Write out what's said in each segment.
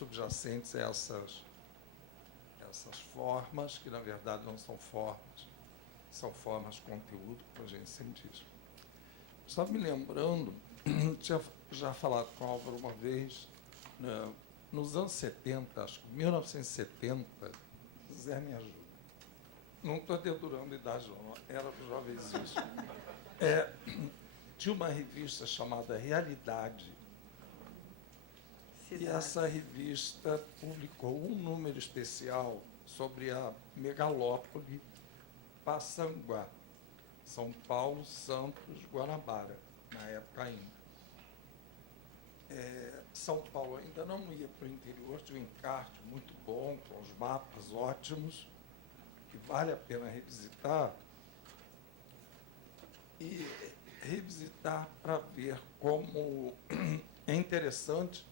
subjacentes a essas formas, que, na verdade, não são formas, são formas de conteúdo, como a gente sempre diz. Estava me lembrando, tinha já falado com o Álvaro uma vez, né, nos anos 70, acho que 1970, Zé me ajuda. Não estou dedurando a idade, não, era jovenzíssimo. Tinha uma revista chamada Realidade. E essa revista publicou um número especial sobre a megalópole Passanguá, São Paulo, Santos, Guanabara, na época ainda. São Paulo ainda não ia para o interior, tinha um encarte muito bom, com os mapas ótimos, que vale a pena revisitar, e revisitar para ver como é interessante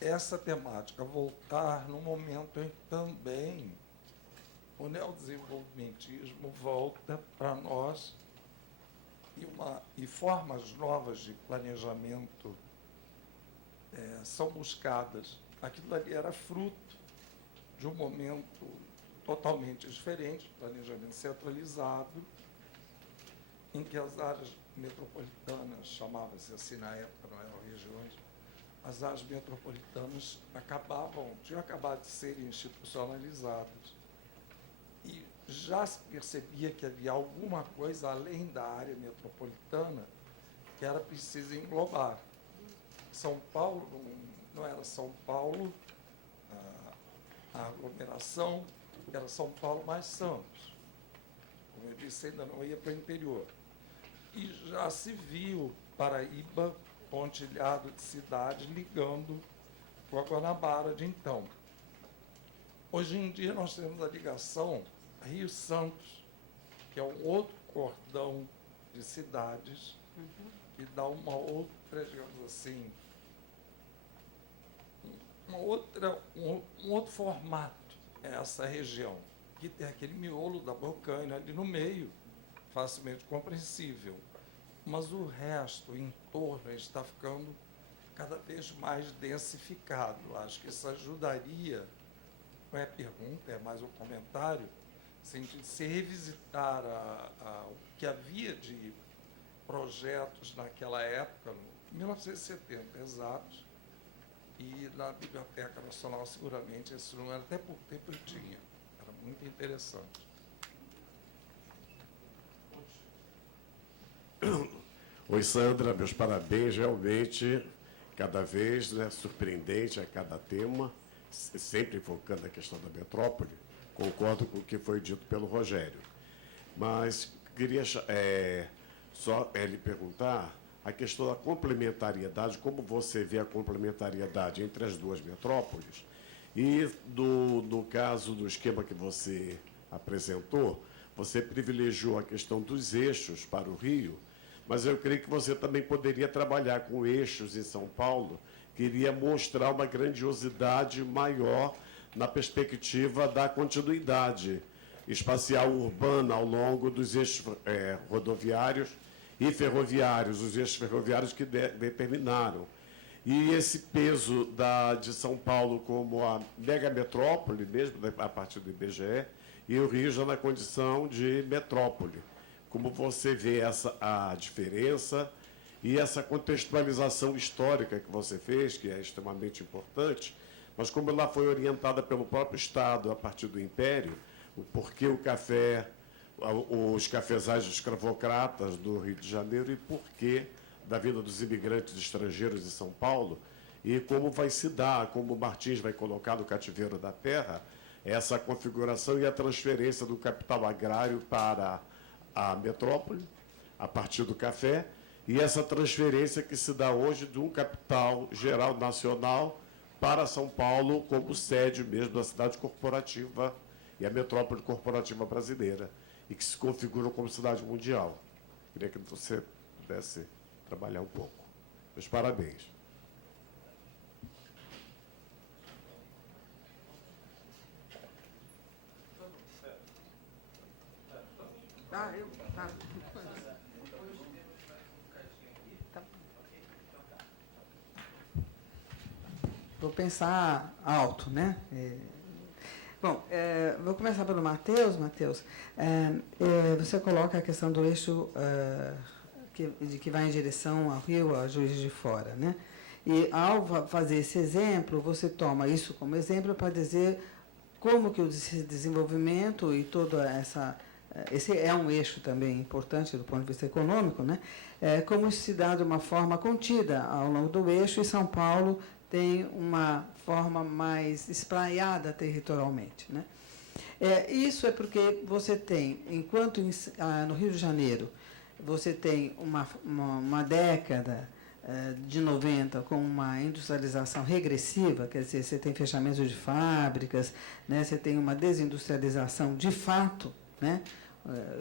essa temática, voltar no momento em que também o neodesenvolvimentismo volta para nós e formas novas de planejamento são buscadas. Aquilo ali era fruto de um momento totalmente diferente, planejamento centralizado, em que as áreas metropolitanas, chamava-se assim na época, não eram regiões, as áreas metropolitanas tinham acabado de ser institucionalizadas. E já se percebia que havia alguma coisa além da área metropolitana que era preciso englobar. São Paulo não era São Paulo, a aglomeração, era São Paulo mais Santos. Como eu disse, ainda não ia para o interior. E já se viu Paraíba pontilhado de cidades ligando com a Guanabara de então. Hoje em dia nós temos a ligação Rio-Santos, que é um outro cordão de cidades, que dá uma outra, digamos assim, um outro formato a essa região, que tem aquele miolo da Bocaina ali no meio, facilmente compreensível. Mas o resto, o entorno, está ficando cada vez mais densificado. Acho que isso ajudaria, não é pergunta, é mais um comentário, de se revisitar o que havia de projetos naquela época, 1970, exatos, e na Biblioteca Nacional, seguramente, esse número, até por tempo eu tinha. Era muito interessante. Oi, Sandra, meus parabéns, realmente, cada vez surpreendente a cada tema, sempre focando a questão da metrópole, concordo com o que foi dito pelo Rogério. Mas queria só lhe perguntar a questão da complementariedade, como você vê a complementariedade entre as duas metrópoles, e no caso do esquema que você apresentou, você privilegiou a questão dos eixos para o Rio, mas eu creio que você também poderia trabalhar com eixos em São Paulo, que iria mostrar uma grandiosidade maior na perspectiva da continuidade espacial urbana ao longo dos eixos rodoviários e ferroviários, os eixos ferroviários que determinaram. E esse peso de São Paulo como a megametrópole, mesmo a partir do IBGE, e o Rio já na condição de metrópole. Como você vê a diferença e essa contextualização histórica que você fez, que é extremamente importante, mas como ela foi orientada pelo próprio Estado a partir do Império, o porquê o café, os cafezais escravocratas do Rio de Janeiro e porquê da vinda dos imigrantes estrangeiros em São Paulo, e como vai se dar, como Martins vai colocar no Cativeiro da Terra, essa configuração e a transferência do capital agrário para a metrópole, a partir do café, e essa transferência que se dá hoje de um capital geral nacional para São Paulo como sede mesmo da cidade corporativa e a metrópole corporativa brasileira, e que se configura como cidade mundial. Queria que você pudesse trabalhar um pouco. Meus parabéns. vou pensar alto, né? Bom, vou começar pelo Matheus. Matheus, você coloca a questão do eixo que vai em direção ao Rio, a Juiz de Fora, né? E, ao fazer esse exemplo, você toma isso como exemplo para dizer como que o desenvolvimento e toda essa... Esse é um eixo também importante do ponto de vista econômico, né? Como isso se dá de uma forma contida ao longo do eixo, e São Paulo tem uma forma mais espraiada territorialmente, né? Isso é porque você tem, enquanto no Rio de Janeiro, você tem uma década de 90 com uma industrialização regressiva, quer dizer, você tem fechamento de fábricas, né? Você tem uma desindustrialização de fato, né?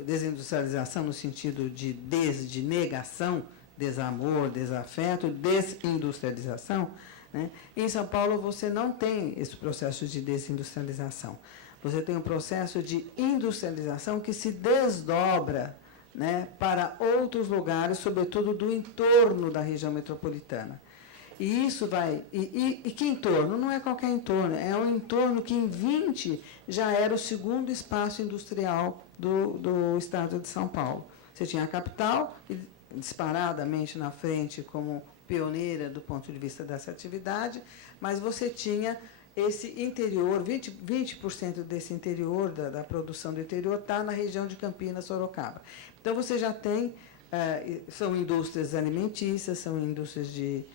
Desindustrialização no sentido de negação, desamor, desafeto, desindustrialização, né? Em São Paulo, você não tem esse processo de desindustrialização. Você tem um processo de industrialização que se desdobra, né, para outros lugares, sobretudo do entorno da região metropolitana. E isso vai... E que entorno? Não é qualquer entorno, é um entorno que, em 20, já era o segundo espaço industrial do estado de São Paulo. Você tinha a capital, disparadamente na frente como pioneira do ponto de vista dessa atividade, mas você tinha esse interior, 20% desse interior, da produção do interior, está na região de Campinas, Sorocaba. Então, você já tem, são indústrias alimentícias, são indústrias de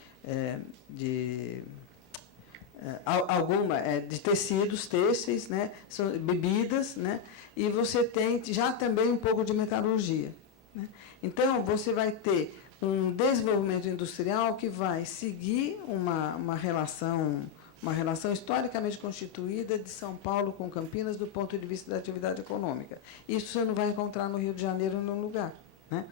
tecidos, têxteis, né? São bebidas, né? E você tem já também um pouco de metalurgia, né? Então, você vai ter um desenvolvimento industrial que vai seguir uma relação historicamente constituída de São Paulo com Campinas do ponto de vista da atividade econômica. Isso você não vai encontrar no Rio de Janeiro em nenhum lugar, né?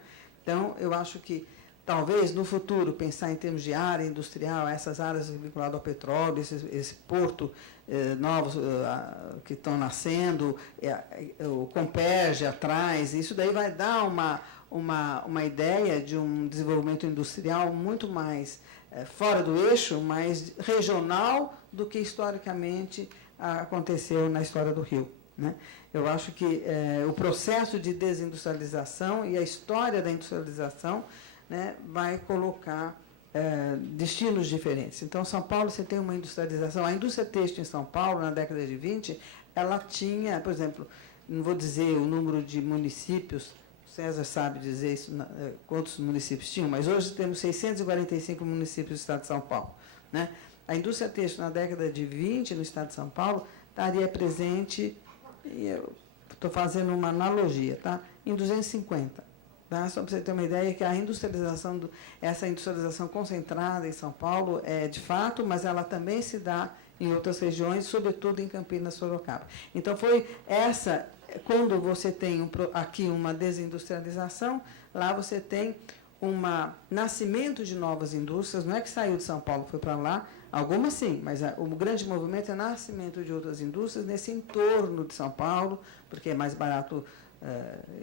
Então, eu acho que talvez, no futuro, pensar em termos de área industrial, essas áreas vinculadas ao petróleo, esse porto novos que estão nascendo, o Comperge atrás, isso daí vai dar uma ideia de um desenvolvimento industrial muito mais fora do eixo, mais regional do que historicamente aconteceu na história do Rio, né? Eu acho que o processo de desindustrialização e a história da industrialização, né, vai colocar destinos diferentes. Então, São Paulo, você tem uma industrialização. A indústria têxtil em São Paulo, na década de 20, ela tinha, por exemplo, não vou dizer o número de municípios, o César sabe dizer isso, quantos municípios tinham, mas hoje temos 645 municípios do estado de São Paulo, né? A indústria têxtil, na década de 20, no estado de São Paulo, estaria presente, eu estou fazendo uma analogia, tá? Em 250. Tá? Só para você ter uma ideia, que essa industrialização concentrada em São Paulo é de fato, mas ela também se dá em outras regiões, sobretudo em Campinas, Sorocaba. Então, foi quando você tem aqui uma desindustrialização, lá você tem um nascimento de novas indústrias, não é que saiu de São Paulo, foi para lá, algumas sim, mas o grande movimento é o nascimento de outras indústrias nesse entorno de São Paulo, porque é mais barato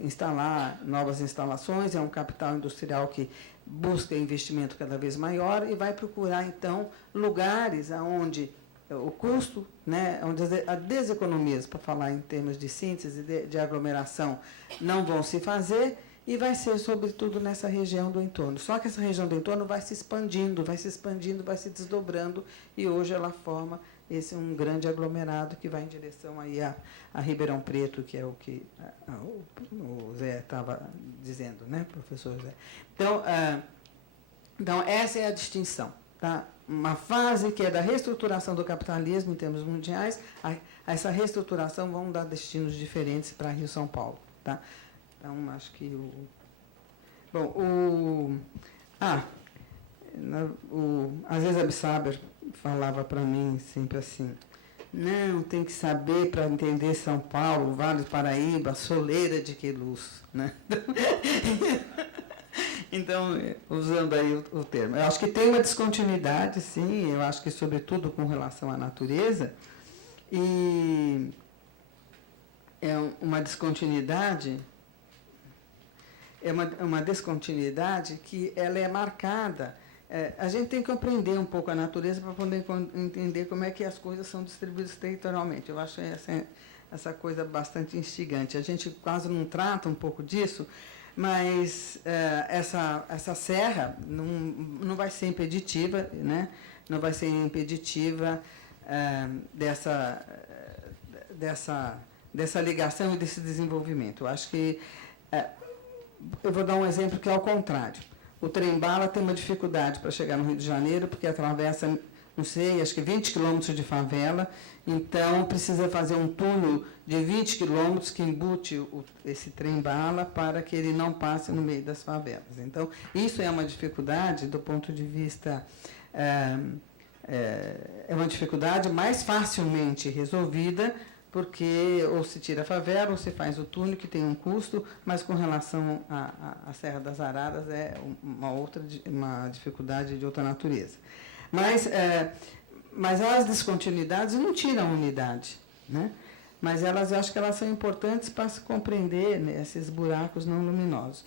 instalar novas instalações, é um capital industrial que busca investimento cada vez maior e vai procurar, então, lugares onde o custo, né, onde as deseconomias, para falar em termos de síntese, de aglomeração, não vão se fazer, e vai ser, sobretudo, nessa região do entorno. Só que essa região do entorno vai se expandindo, vai se desdobrando, e hoje ela forma um grande aglomerado que vai em direção aí a Ribeirão Preto, que é o que o Zé estava dizendo, né, professor Zé? Então, essa é a distinção, tá? Uma fase que é da reestruturação do capitalismo em termos mundiais, essa reestruturação vão dar destinos diferentes para Rio e São Paulo, tá? Então, acho que a Zezé Saber falava para mim sempre assim: não, tem que saber para entender São Paulo, Vale do Paraíba, soleira de que luz, né? Então, usando aí o termo. Eu acho que tem uma descontinuidade, sim, eu acho que sobretudo com relação à natureza, e é uma descontinuidade que ela é marcada a gente tem que compreender um pouco a natureza para poder entender como é que as coisas são distribuídas territorialmente. Eu acho essa coisa bastante instigante. A gente quase não trata um pouco disso, mas essa serra não vai ser impeditiva, né? Não vai ser impeditiva dessa ligação e desse desenvolvimento. Eu acho que... eu vou dar um exemplo que é ao contrário. O trem-bala tem uma dificuldade para chegar no Rio de Janeiro, porque atravessa, não sei, acho que 20 quilômetros de favela, então precisa fazer um túnel de 20 quilômetros que embute esse trem-bala para que ele não passe no meio das favelas. Então, isso é uma dificuldade do ponto de vista... é uma dificuldade mais facilmente resolvida, porque ou se tira a favela ou se faz o túnel, que tem um custo, mas com relação à Serra das Araras é uma dificuldade de outra natureza. Mas as descontinuidades não tiram a unidade, né? Mas eu acho que elas são importantes para se compreender, né, esses buracos não luminosos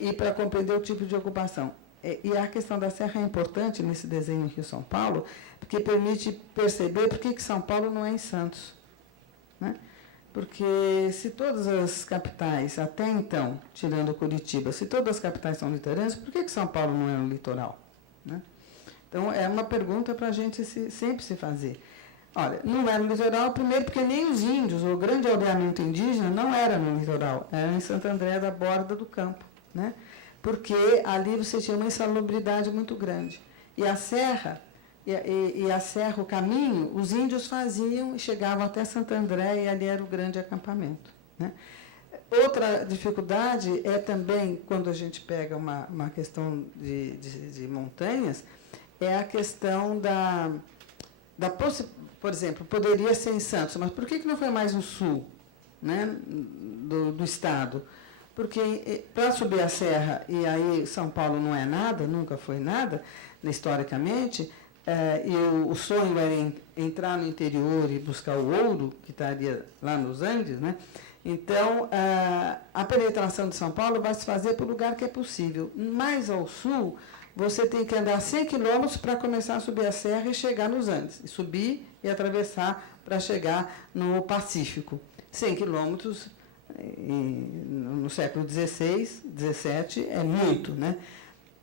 e para compreender o tipo de ocupação. E a questão da serra é importante nesse desenho Rio-São Paulo, porque permite perceber por que São Paulo não é em Santos. Né? Porque se todas as capitais, até então, tirando Curitiba, se todas as capitais são litorâneas, por que São Paulo não é no litoral? Né? Então, é uma pergunta para a gente sempre se fazer. Olha, não é no litoral, primeiro porque nem os índios, o grande aldeamento indígena, não era no litoral, era em Santo André da Borda do Campo, né? Porque ali você tinha uma insalubridade muito grande. E a serra... E a serra, o caminho, os índios faziam e chegavam até Santo André, e ali era o grande acampamento. Né? Outra dificuldade é também, quando a gente pega uma questão de montanhas, é a questão por exemplo, poderia ser em Santos, mas por que não foi mais no sul, né, do estado? Porque para subir a serra, e aí São Paulo não é nada, nunca foi nada, historicamente... e o sonho era entrar no interior e buscar o ouro, que estaria lá nos Andes, né? Então, a penetração de São Paulo vai se fazer para o lugar que é possível. Mais ao sul, você tem que andar 100 quilômetros para começar a subir a serra e chegar nos Andes. E subir e atravessar para chegar no Pacífico. 100 quilômetros no século XVI, XVII é muito, né?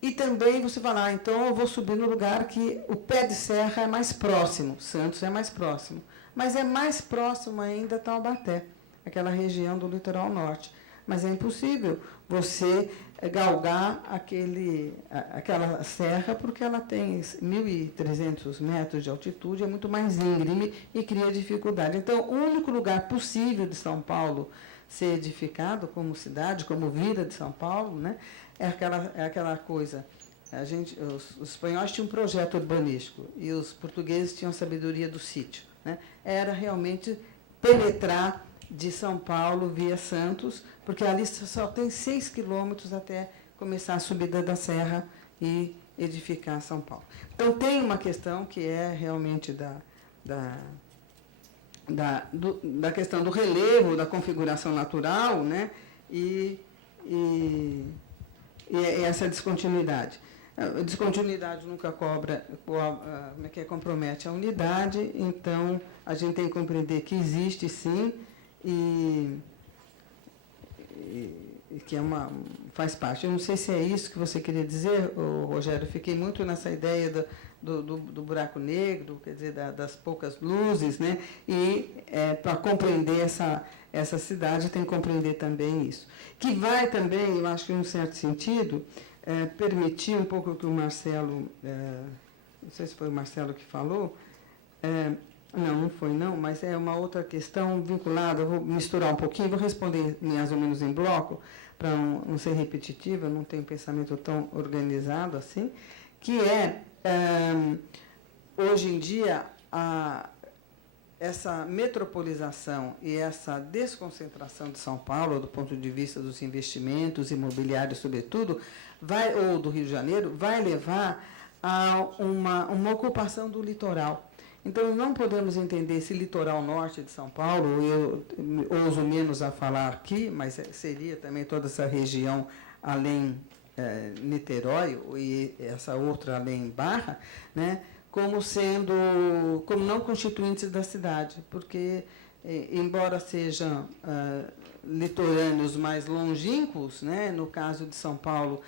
E também você fala, então eu vou subir no lugar que o pé de serra é mais próximo, Santos é mais próximo, mas é mais próximo ainda Taubaté, aquela região do litoral norte. Mas é impossível você galgar aquela serra, porque ela tem 1.300 metros de altitude, é muito mais íngreme e cria dificuldade. Então, o único lugar possível de São Paulo ser edificado como cidade, como Vila de São Paulo, né? É aquela coisa. Os espanhóis tinham um projeto urbanístico e os portugueses tinham a sabedoria do sítio. Né? Era realmente penetrar de São Paulo via Santos, porque ali só tem 6 quilômetros até começar a subida da serra e edificar São Paulo. Então, tem uma questão que é realmente da questão do relevo, da configuração natural, né? E essa descontinuidade. A descontinuidade nunca compromete a unidade, então a gente tem que compreender que existe sim e que faz parte. Eu não sei se é isso que você queria dizer, Rogério, eu fiquei muito nessa ideia do buraco negro, quer dizer, das poucas luzes, né? E para compreender essa cidade tem que compreender também isso. Que vai também, eu acho que em um certo sentido, permitir um pouco que o Marcelo, não sei se foi o Marcelo que falou, não foi não, mas é uma outra questão vinculada, eu vou misturar um pouquinho, vou responder mais ou menos em bloco, para não ser repetitiva, não tenho um pensamento tão organizado assim, que hoje em dia, essa metropolização e essa desconcentração de São Paulo, do ponto de vista dos investimentos imobiliários, sobretudo, ou do Rio de Janeiro, vai levar a uma ocupação do litoral. Então, não podemos entender esse litoral norte de São Paulo, eu ouso menos a falar aqui, mas seria também toda essa região além Niterói e essa outra ali em Barra, né, como não constituintes da cidade, porque, embora sejam litorâneos mais longínquos, né, no caso de São Paulo,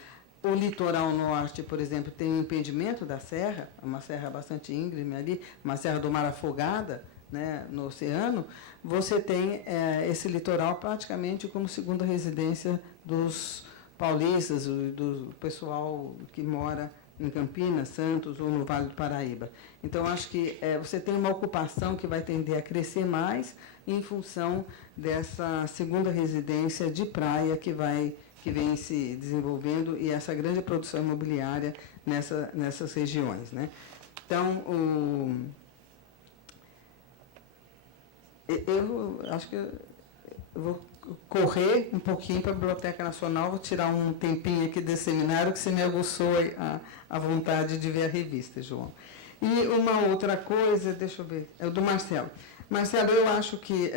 o litoral norte, por exemplo, tem um impedimento da serra, uma serra bastante íngreme ali, uma serra do Mar Afogada, né, no oceano, você tem esse litoral praticamente como segunda residência dos paulistas, do pessoal que mora em Campinas, Santos ou no Vale do Paraíba. Então, acho que você tem uma ocupação que vai tender a crescer mais em função dessa segunda residência de praia que vem se desenvolvendo e essa grande produção imobiliária nessas regiões, né? Então, eu acho que eu vou correr um pouquinho para a Biblioteca Nacional, vou tirar um tempinho aqui desse seminário, que você me aguçou a vontade de ver a revista, João. E uma outra coisa, deixa eu ver, é o do Marcelo. Marcelo, eu acho que,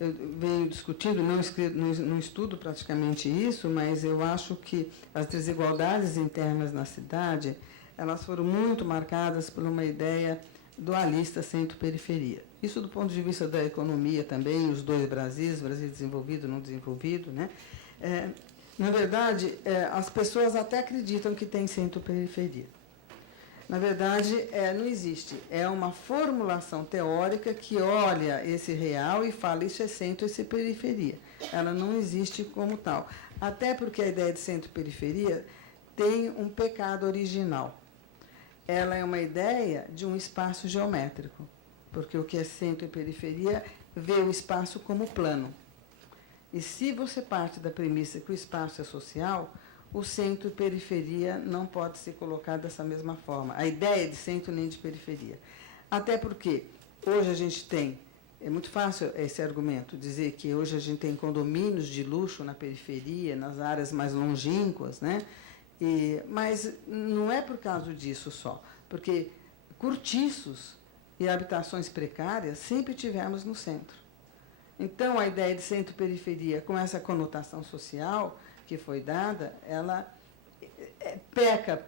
eu venho discutindo, não estudo praticamente isso, mas eu acho que as desigualdades internas na cidade, elas foram muito marcadas por uma ideia dualista centro-periferia. Isso do ponto de vista da economia também, os dois Brasis, Brasil desenvolvido e não desenvolvido, né? Na verdade, as pessoas até acreditam que tem centro-periferia. Na verdade, não existe. É uma formulação teórica que olha esse real e fala isso é centro, isso é periferia. Ela não existe como tal. Até porque a ideia de centro-periferia tem um pecado original. Ela é uma ideia de um espaço geométrico, porque o que é centro e periferia vê o espaço como plano. E se você parte da premissa que o espaço é social, o centro e periferia não pode ser colocado dessa mesma forma. A ideia de centro nem de periferia. Até porque hoje a gente tem, é muito fácil esse argumento, dizer que hoje a gente tem condomínios de luxo na periferia, nas áreas mais longínquas, né? Mas não é por causa disso só, porque cortiços e habitações precárias sempre tivemos no centro. Então, a ideia de centro-periferia, com essa conotação social que foi dada, ela peca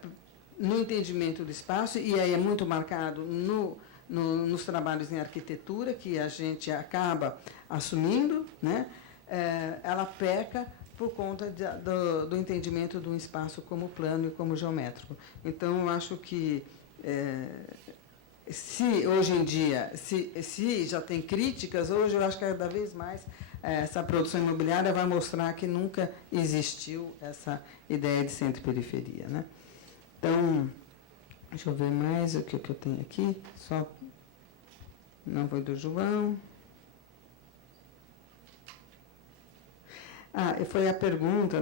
no entendimento do espaço, e aí é muito marcado nos trabalhos em arquitetura, que a gente acaba assumindo, né? Ela peca por conta do entendimento de um espaço como plano e como geométrico. Então, eu acho que, se hoje em dia, se já tem críticas, hoje eu acho que cada vez mais essa produção imobiliária vai mostrar que nunca existiu essa ideia de centro e periferia, né? Então, deixa eu ver mais o que eu tenho aqui. Só não foi do João. Foi a pergunta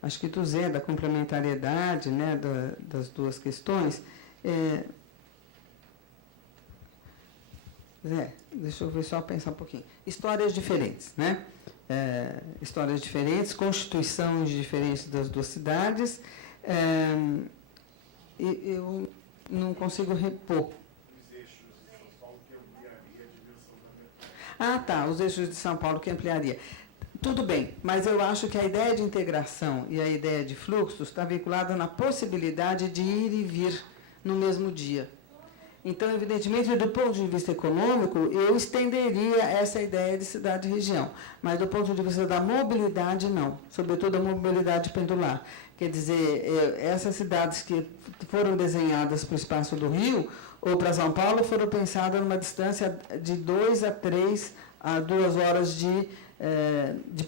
acho que do Zé, da complementariedade, né, das duas questões. Zé, deixa eu ver, só pensar um pouquinho. Histórias diferentes, né? Histórias diferentes, constituições diferentes das duas cidades. Eu não consigo repor. Os eixos de São Paulo que ampliaria a dimensão da metrópole. Tá, os eixos de São Paulo que ampliaria. Tudo bem, mas eu acho que a ideia de integração e a ideia de fluxos está vinculada na possibilidade de ir e vir no mesmo dia. Então, evidentemente, do ponto de vista econômico, eu estenderia essa ideia de cidade-região, mas do ponto de vista da mobilidade, não, sobretudo a mobilidade pendular. Quer dizer, essas cidades que foram desenhadas para o espaço do Rio ou para São Paulo foram pensadas numa distância de 2 a 3 a 2 horas de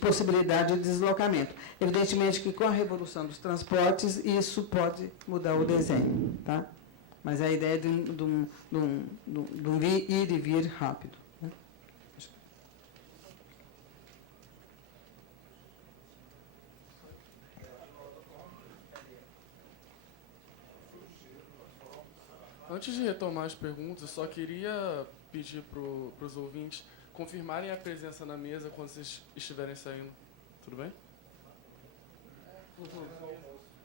possibilidade de deslocamento. Evidentemente que com a revolução dos transportes, isso pode mudar o desenho, tá? Mas a ideia de um ir e vir rápido, né? Antes de retomar as perguntas, eu só queria pedir para os ouvintes confirmarem a presença na mesa quando vocês estiverem saindo. Tudo bem?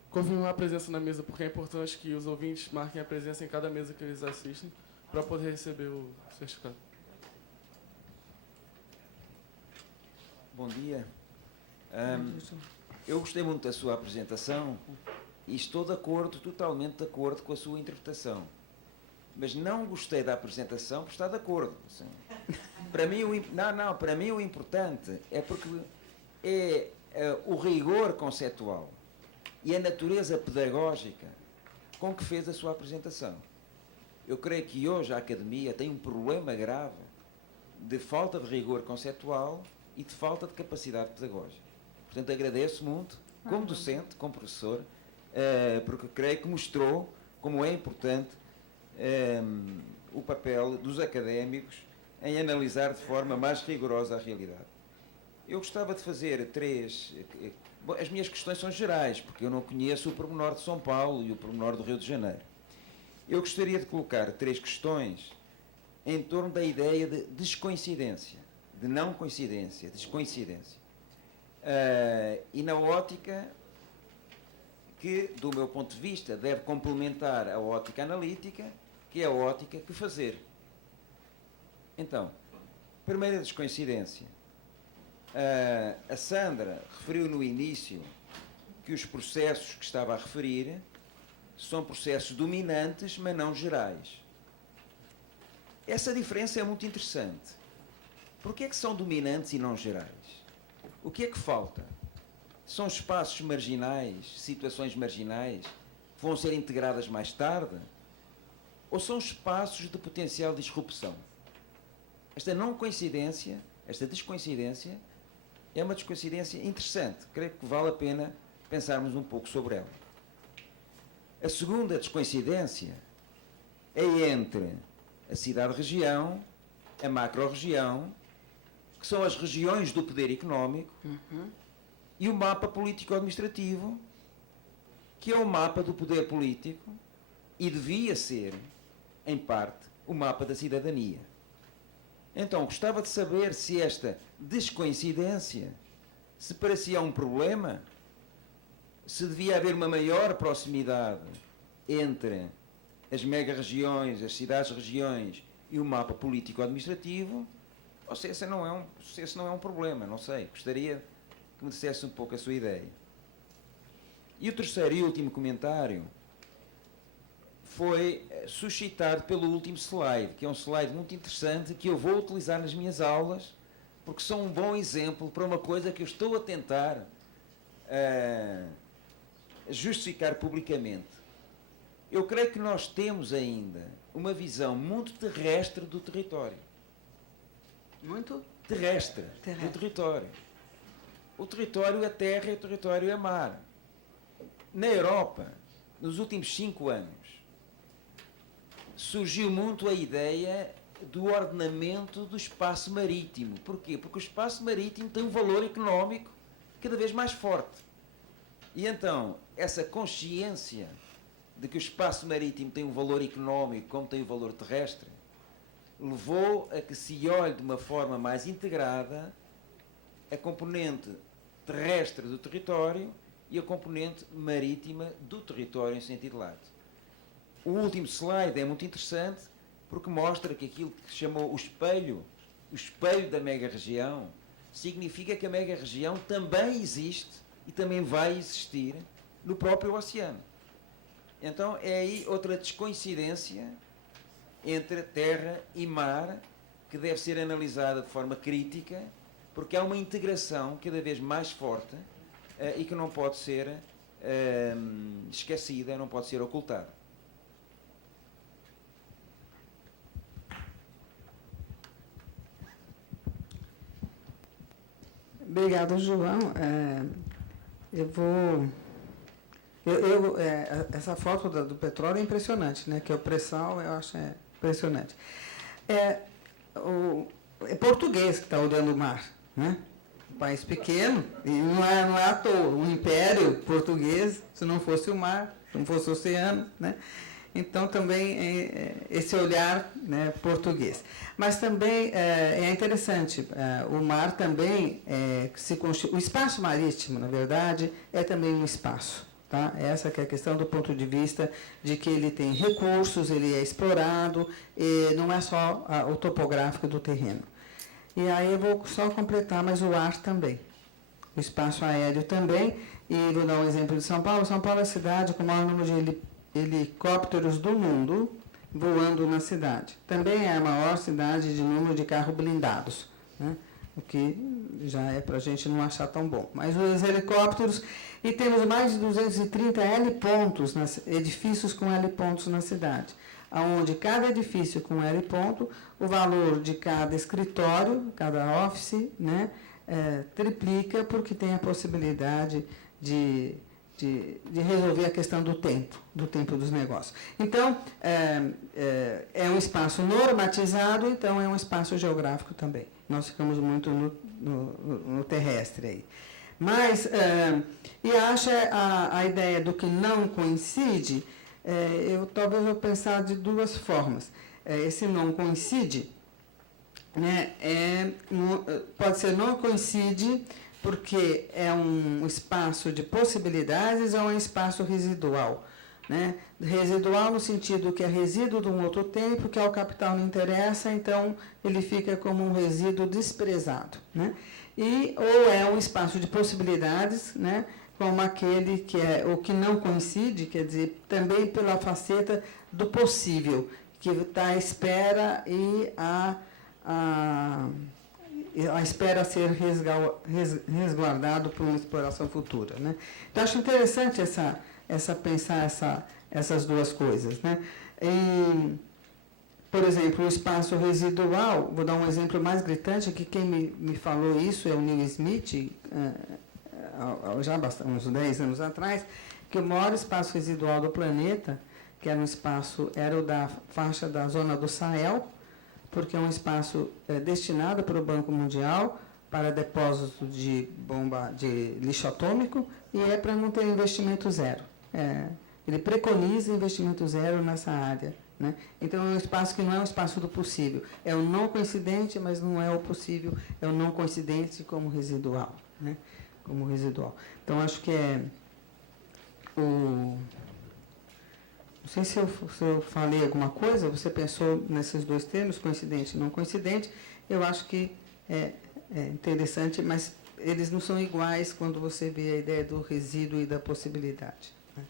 Confirmar a presença na mesa, porque é importante que os ouvintes marquem a presença em cada mesa que eles assistem para poder receber o certificado. Bom dia. Eu gostei muito da sua apresentação e estou de acordo, totalmente de acordo com a sua interpretação. Mas não gostei da apresentação por estar de acordo. Assim. Para mim, para mim o importante é porque é o rigor conceitual e a natureza pedagógica com que fez a sua apresentação. Eu creio que hoje a academia tem um problema grave de falta de rigor conceitual e de falta de capacidade pedagógica. Portanto, agradeço muito, como docente, como professor, porque creio que mostrou como é importante o papel dos académicos em analisar de forma mais rigorosa a realidade. Eu gostava de fazer três... Bom, as minhas questões são gerais, porque eu não conheço o pormenor de São Paulo e o pormenor do Rio de Janeiro. Eu gostaria de colocar três questões em torno da ideia de descoincidência, de não coincidência, descoincidência. E na ótica que, do meu ponto de vista, deve complementar a ótica analítica, que é a ótica que fazer. Então, primeira descoincidência. A Sandra referiu no início que os processos que estava a referir são processos dominantes, mas não gerais. Essa diferença é muito interessante. Porquê é que são dominantes e não gerais? O que é que falta? São espaços marginais, situações marginais, que vão ser integradas mais tarde? Ou são espaços de potencial disrupção? Esta não coincidência, esta descoincidência, é uma descoincidência interessante. Creio que vale a pena pensarmos um pouco sobre ela. A segunda descoincidência é entre a cidade-região, a macro-região, que são as regiões do poder económico, e o mapa político-administrativo, que é o mapa do poder político e devia ser, em parte, o mapa da cidadania. Então, gostava de saber se esta descoincidência se parecia um problema, se devia haver uma maior proximidade entre as mega-regiões, as cidades-regiões e o mapa político-administrativo, ou se esse não é um problema, não sei. Gostaria que me dissesse um pouco a sua ideia. E o terceiro e último comentário foi suscitado pelo último slide, que é um slide muito interessante que eu vou utilizar nas minhas aulas, porque são um bom exemplo para uma coisa que eu estou a tentar justificar publicamente. Eu creio que nós temos ainda uma visão muito terrestre do território. Muito? Terrestre. Do território. O território é terra e o território é mar. Na Europa, nos últimos 5 anos, surgiu muito a ideia do ordenamento do espaço marítimo. Porquê? Porque o espaço marítimo tem um valor económico cada vez mais forte. E então, essa consciência de que o espaço marítimo tem um valor económico como tem o valor terrestre, levou a que se olhe de uma forma mais integrada a componente terrestre do território e a componente marítima do território em sentido lato. O último slide é muito interessante porque mostra que aquilo que se chamou o espelho da mega-região, significa que a mega-região também existe e também vai existir no próprio oceano. Então é aí outra descoincidência entre terra e mar que deve ser analisada de forma crítica, porque há uma integração cada vez mais forte e que não pode ser esquecida, não pode ser ocultada. Obrigada, João. Essa foto do petróleo é impressionante, né? Que é o pré-sal, eu acho impressionante. É português que está olhando o mar, né? Um país pequeno, e não é à toa, um império português, se não fosse o mar, se não fosse o oceano, né? Então, também esse olhar, né, português. Mas também é interessante, o mar também, o espaço marítimo, na verdade, é também um espaço. Tá? Essa que é a questão do ponto de vista de que ele tem recursos, ele é explorado, e não é só o topográfico do terreno. E aí eu vou só completar, mas o ar também. O espaço aéreo também, E vou dar um exemplo de São Paulo. São Paulo é a cidade com o maior número de helicópteros do mundo voando na cidade. Também é a maior cidade de número de carros blindados, né? O que já é para a gente não achar tão bom. Mas os helicópteros, e temos mais de 230 helipontos, edifícios com helipontos na cidade, onde cada edifício com heliponto, o valor de cada escritório, cada office, né, triplica, porque tem a possibilidade de resolver a questão do tempo dos negócios. Então, é um espaço normatizado, então é um espaço geográfico também. Nós ficamos muito no terrestre aí. Mas, e acho a ideia do que não coincide, talvez eu pensar de duas formas. Esse não coincide, né, pode ser não coincide porque é um espaço de possibilidades ou é um espaço residual, né? Residual no sentido que é resíduo de um outro tempo, que ao capital não interessa, então ele fica como um resíduo desprezado, né? Ou é um espaço de possibilidades, né, como aquele que é o que não coincide, quer dizer, também pela faceta do possível, que está à espera e a espera ser resguardado por uma exploração futura, né? Então, acho interessante pensar essas duas coisas, né? Por exemplo, o espaço residual, vou dar um exemplo mais gritante, que quem me falou isso é o Neil Smith, já há uns 10 anos atrás, que o maior espaço residual do planeta, que era o da faixa da zona do Sahel, porque é um espaço destinado para o Banco Mundial, para depósito de bomba de lixo atômico, e é para não ter investimento zero. Ele preconiza investimento zero nessa área, né? Então, é um espaço que não é um espaço do possível. É o não coincidente, mas não é o possível, é o não coincidente como residual, né? Como residual. Então, acho que não sei se eu falei alguma coisa, você pensou nesses dois termos, coincidente e não coincidente. Eu acho que é interessante, mas eles não são iguais quando você vê a ideia do resíduo e da possibilidade, né?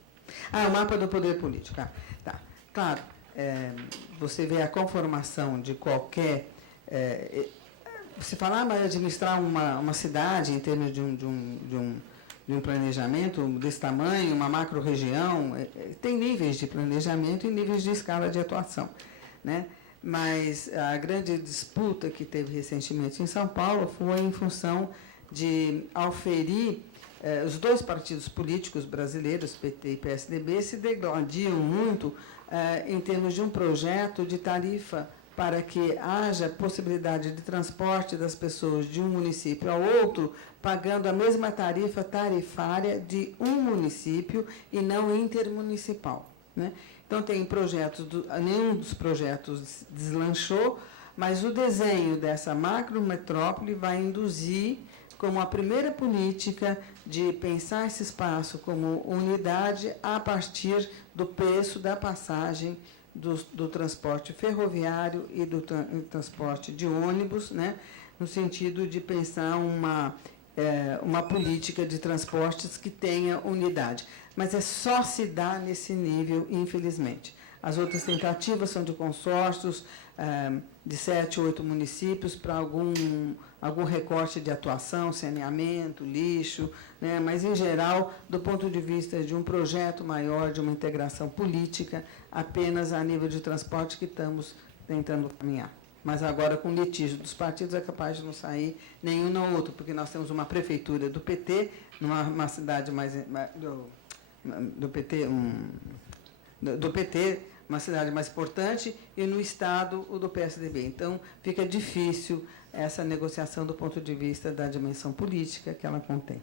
O mapa do poder político. Tá. Claro, você vê a conformação de qualquer... você fala, mas administrar uma cidade em termos de um planejamento desse tamanho, uma macro-região, tem níveis de planejamento e níveis de escala de atuação, né? Mas a grande disputa que teve recentemente em São Paulo foi em função de auferir, os dois partidos políticos brasileiros, PT e PSDB, se degladiam muito em termos de um projeto de tarifa para que haja possibilidade de transporte das pessoas de um município ao outro, pagando a mesma tarifa tarifária de um município e não intermunicipal, né? Então, tem projetos, nenhum dos projetos deslanchou, mas o desenho dessa macrometrópole vai induzir, como a primeira política, de pensar esse espaço como unidade a partir do preço da passagem do transporte ferroviário e do transporte de ônibus, né, no sentido de pensar uma política de transportes que tenha unidade. Mas só se dá nesse nível, infelizmente. As outras tentativas são de consórcios de 7, 8 municípios para algum recorte de atuação, saneamento, lixo, né? Mas, em geral, do ponto de vista de um projeto maior, de uma integração política, apenas a nível de transporte que estamos tentando caminhar. Mas agora, com litígio dos partidos, é capaz de não sair nenhum nem outro, porque nós temos uma prefeitura do PT, numa cidade mais... do PT, uma cidade mais importante, e no Estado, o do PSDB. Então, fica difícil essa negociação do ponto de vista da dimensão política que ela contém.